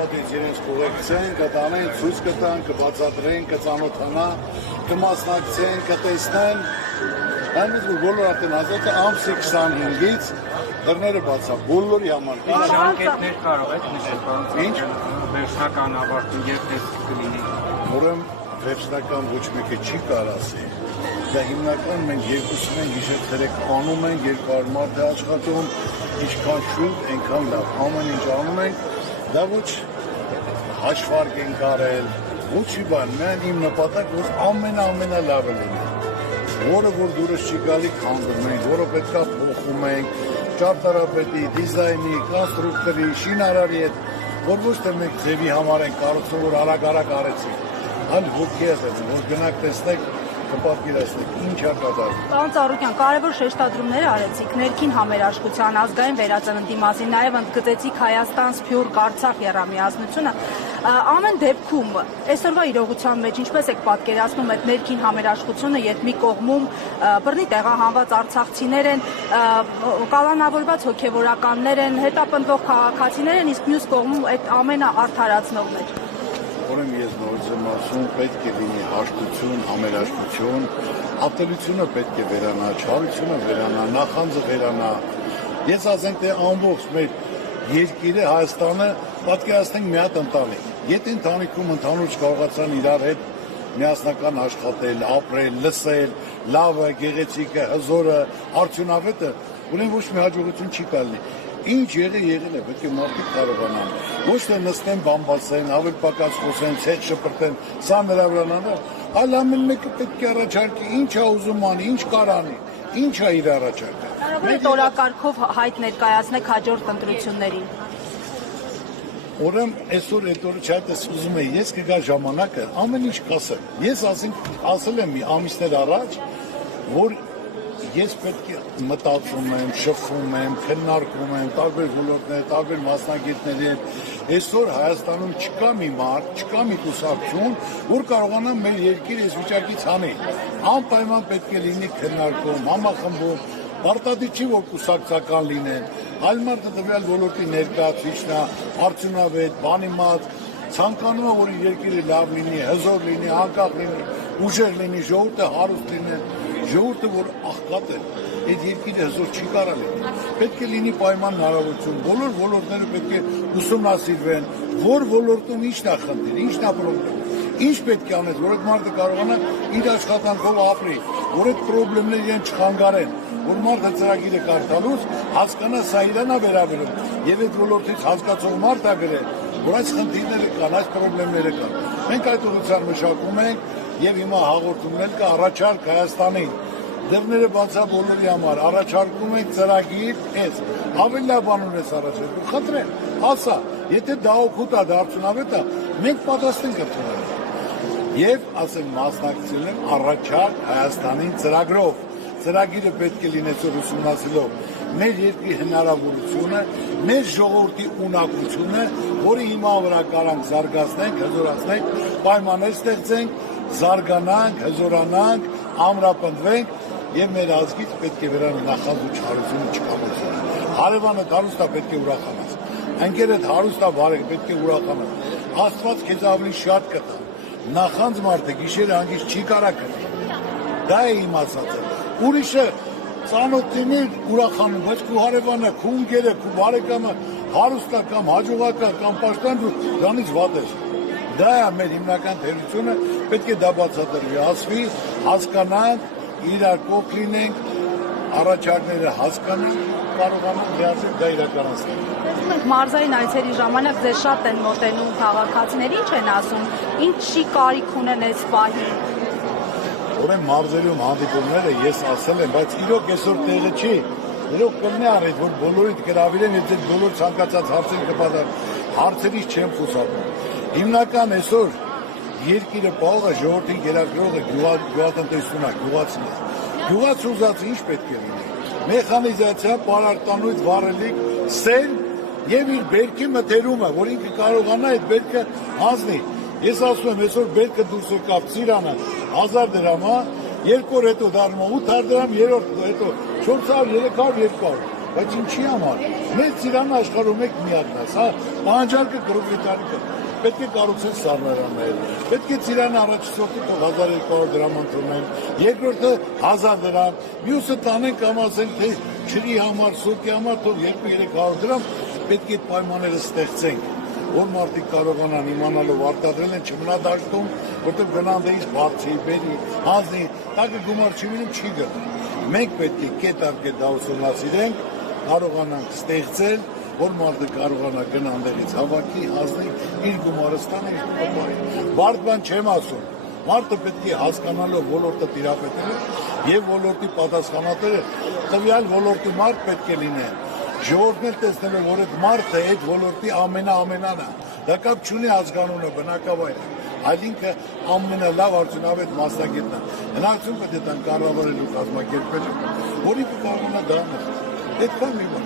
մոտից իրենց կուղեկցեն, կտանեն, ցույց կտան, կբացատրեն, կծանոթանա, կմասնակցեն, կտեսնեն։ Այնպես որ բոլոր արդեն ազատը ամսի 25-ից դռները բացա բոլորի համար։ Ժամկետներ կարող եք նշել։ Ինչ? Վերջնական ավարտին երբ տեսք կլինի։ Ուրեմն վերջնական ոչ մեկը չի կարող ասի։ Դա հիմնական մենք երկուսն ենք գիշեր-ցերեկ անում ենք, 200 մարդ է աշխատում, ինչքան շուտ, այնքան լավ։ Ամեն ինչ անում ենք, դա ոչ հաշվարկ ենք արել, ոչ մի բան, մենք իմ նպատակ որ ամենալավը լինի։ Որը որ դուրս չի գալի քանդում ենք, որը պետքա փոխում ենք, ճարտարապետի, դիզայնի, կոնստրուկտորի, շինարարի հետ, որ ոչ թե մենք ձևի համար ենք կառուցում, որ արագ արեցինք, այլ հոգի ասած, որ գնաք տեսնեք, կպատկերացնեք, ինչ է կատարվում։ Պարոն Ծառուկյան, կարևոր շեշտադրումներ արեցիք ներքին համերաշխության, ազգային վերածննդի մասին, նաև ընդգծեցիք Հայաստան, Սփյուռք, Արցախ եռամիասնությունը։ Ամեն դեպքում այսօրվա իրողության մեջ ինչպես եք պատկերացնում այդ ներքին համերաշխությունը, երբ մի կողմում բռնի տեղահանված արցախցիներ են, կալանավորված հոգևորականներ են, հետապնդվող քաղաքացիներ են, իսկ մյուս կողմում այդ ամենը արդարացնողներ։ Ուրեմն ես նորից եմ ասում, պետք է լինի հաշտություն, համերաշխություն, ատելությունը պետք է վերանա, չարությունը վերանա, նախանձը վերանա։ Ես ասենք, թե ամբողջ մեր երկիրը, Հայաստանը պատկերացնենք մի հատ ընտանիք։ Եթե ընտանիքում ընդհանուր չկարողացան իրար հետ միասնական աշխատել, ապրել, լսել, լավը, գեղեցիկը, հզորը, արդյունավետը, ուրեմն ոչ մի հաջողություն չի կլինի։ Ինչ եղել է, պետք է մարդիկ կարողանան։ Ոչ թե նստեն բամբասեն, ավել պակաս խոսեն, ցետ շպրտեն, սա նրա վրա, այլ ամեն մեկը պետք է առաջարկի, ինչ է ուզում անի, ինչ կարանի, ինչ է իր առաջարկը։ Կարևոր է տորակարգով հայտ ներկայացնեք հաջորդ ընտրություններին։ Ուրեմն այսօր այդ օրը չայտես ուզում եմ, ես կգա ժամանակը, ամեն ինչ կասեմ։ Ես ասել եմ մի ամիսներ առաջ, որ ես պետք է մտածում եմ, շփվում եմ, քննարկում եմ տարբեր ոլորտներ, տարբեր մասնագետների հետ։ Այսօր Հայաստանում չկա մի մարդ, չկա մի կուսակցություն, որ կարողանա մեր երկիրը այս վիճակից հանի։ Անպայման պետք է լինի քննարկում, համախմբում, պարտադիր չի որ կուսակցական լինեն, այլ մարդը տվյալ ոլորտի ներկայացուցիչն է, արդյունավետ, բանիմաց, ցանկանում է որ երկիրը լավ լինի, հզոր լինի, անկախ լինի, ուժեղ լինի, ժողովուրդը հարուստ լինի, ժողովուրդը որ աղքատ է, այդ երկիրը հզոր չի կարող լինի։ Պետք է լինի պայման հնարավորություն, բոլոր ոլորտները պետք է ուսումնասիրվեն, որ ոլորտում ինչն է խնդիրը, ինչն է պրոբլեմը, ինչ պետք է անես, որ այդ մարդը կարողանա իր աշխատանքով ապրի, որ այդ պրոբլեմները իրեն չխանգարեն, որ մարդը ծրագիրը կարդալուց հասկանա սա իրան է վերաբերում եւ այդ ոլորտից հասկացող մարդ է գրել, որ այս խնդիրները կան, այս պրոբլեմները կան։ Մենք այդ ուղղությամբ մշակում ենք եւ հիմա հաղորդումներ կա առաջարկ Հայաստանին։ Դռները բացա բոլորի համար, առաջարկում ենք ծրագիր, այս ավելի լավ բան ունես առաջարկում։ Խնդրեմ, ասա, եթե դա օգուտ է, դա արդյունավետ է, մենք պատրաստ ենք ընդունել։ Եվ ասենք մասնակցել առաջարկ Հայաստանին ծրագրով։ Ծրագիրը պետք է լինի ուսումնասիրելով մեր երկրի հնարավորությունը, մեր ժողովրդի ունակությունը, որի հիմա վրա կարանք զարգացնենք, հզորացնենք, պայմաններ ստեղծենք, զարգանանք, հզորանանք, ամրապնդվենք եւ մեր ազգից պետք է վերանա նախազգուչ հարությունը չկամեցնել։ Հարևանը հարուստա պետք է ուրախանաս։ Ընկերդ հարուստա բարեք պետք է ուրախանաս։ Աստված քեզ ավելի շատ կտա։ Նախանձ մարդը գիշերը հանգիստ չի կարա կտի։ Դա է իմ ասածը։ Ուրիշը ծանոթին ուրախանում, բայց քո հարևանը, քո ընկերը, քո բարեկամը հարուստա կամ հաջողակա կամ պաշտպան դու դրանից վատ ես։ Դա է մեր հիմնական թերությունը, պետք է դա բացատրվի, ասվի, հասկանանք, իրար կողք լինենք, առաջարկները հասկանանք, կարողանանք դարձնել դա իրականացնել։ Մենք մարզային այցերի ժամանակ ձեզ շատ են մոտենում քաղաքացիներ, ինչ են ասում, ինչի կարիք ունեն այս պահին։ Ուրեմն մարզերում հանդիպումները ես ասել եմ, բայց իրոք այսօր տեղը չի։ Իրոք կլինի առիթ, որ բոլորիդ գրավիրեն, եթե բոլոր ցանկացած հարցեր կպատասխան։ Հարցերից չեմ խուսափում։ Հիմնական այսօր երկիրը պահողը ժողովրդին գերակրողը գյուղատնտեսությունն է, գյուղացին է։ Գյուղաց ուզածը ինչ պետք է լինի։ Մեխանիզացիա, պարարտանույթ, վառելիք, սել եւ իր բերքի մթերումը, որ ինքը կարողանա այդ բերքը հանձնի։ Ես ասում եմ, այսօր բերքը դուրս եկավ Ծիրանը 1000 դրամ, 2 օր հետո դառնում 800 դրամ, երրորդ հետո 400, 300, 200։ բայց ինչի համար։ Մեծ Իրան աշխարհում եք միակն է, սա պահանջարկը գրոհի պետք է կառուցել սառնարաններ, պետք է Ծիրան առաջին տող 1200 դրամ ընդունեն, երկրորդը 1000 դրամ, մյուսը տանեն կամ ասեն, թե ջրի համար, սոկի համար թող 200-300 դրամ, պետք է այդ պայմանները ստեղծենք, որ մարդիկ կարողանան իմանալով արտադրել են չմնա դաշտում, որտեղ գնանդեից բացի, բերի, հանձնի, տակը գումար չի մնում, չի գտնի։ Մենք պետք է կետ առ կետ դա ուսումնասիրենք, կարողանանք ստեղծել, որ մարդը կարողանա գնանդերից հավաքի, ազնի, իր գումարը ստանա, իր գումարը։ Բարդ բան չեմ ասում, մարդը պետք է հասկանալով ոլորտը տիրապետել եւ ոլորտի պատասխանատերը տվյալ ոլորտի մարդ պետք է լինեն։ Ժողովուրդն էլ տեսնելով, որ այդ մարդը այդ ոլորտի ամենան է, դա կապ չունի ազգանունը, բնակավայրը, այլ ինքը ամենալավ արդյունավետ մասնագետն է։ Հնարավորություն պետք է տան կառավարելու կազմակերպել, որի կարողանա դրանով։ Այդքան մի բան։